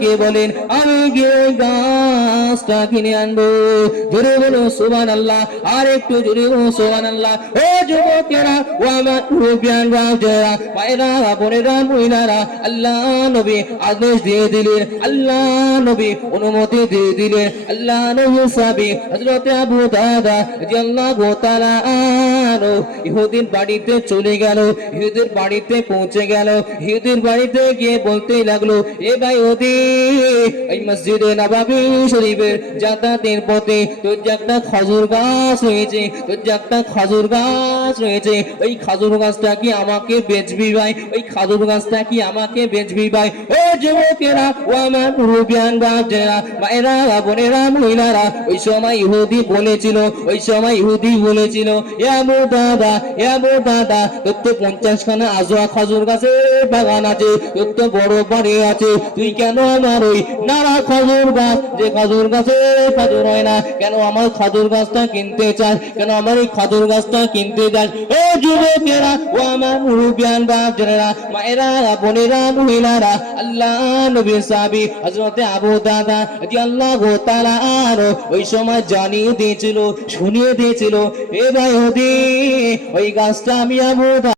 কে বলেন আমি গিয়ে ওই গাছটা কিনে আনবো। জোরে বলো সুবহানাল্লাহ, আর একটু জোরে বলো সুবহানাল্লাহ। ও যুবকেরা, ও আমার মুরব্বিয়ান রাজেরা, মায়েরা, বোনেরা, মহিলারা, আল্লাহ নবী আদেশ দিয়ে দিলেন, আল্লাহ নবী অনুমতি দিয়ে দিলেন, আল্লাহ নবী সাহাবী হযরত আবু দাদা রাদিয়াল্লাহু তাআলা আনহু ইহুদির বাড়িতে চলে গেল, ইহুদির বাড়িতে পৌঁছে গেল। ইহুদির বাড়িতে গিয়ে বলতে লাগলো, এ ভাই ওদি, এই মসজিদে নববী শরীফের যাতায়াতের পথে তোর যে একটা খেজুর গাছ রয়েছে, তোর যে একটা খেজুর গাছ রয়েছে, ওই খেজুর গাছটা কি আমাকে বেচবি ভাই? ওই খেজুর গাছটা কি আমাকে বেচবি ভাই? ও যুবকেরা, ও আমার মুরব্বিয়ান বাপজানেরা, মায়েরা, বোনেরা, মহিলারা, ওই সময় ইহুদি বলেছিল, ওই সময় ইহুদি বলেছিল, এ আবু দাদা, এ আবু দাদা, তোর তো 50 খানা আজোয়া খেজুর গাছের বাগান আছে, তোর তো বড় বাড়ি আছে, তুই কেন আমার ওই নারা খেজুর গাছ, যে খেজুর গাছে খেজুর হয় না, কেন আমার খেজুর গাছটা কিনতে চাস? কেন আমার এই খেজুর গাছটা কিনতে চাস? ও যুবকেরা, ও আমার মুরব্বিয়ান বাপজানেরা, মায়েরা, বোনেরা, মহিলারা, আল্লাহ নবীর সাহাবী হযরত আবু দাদা রাদিয়াল্লাহু তাআলা আনহু ওই সময় জানিয়ে দিয়েছিল, শুনিয়ে দিয়েছিল, এ ভাই ওই গাছটা আমি আবু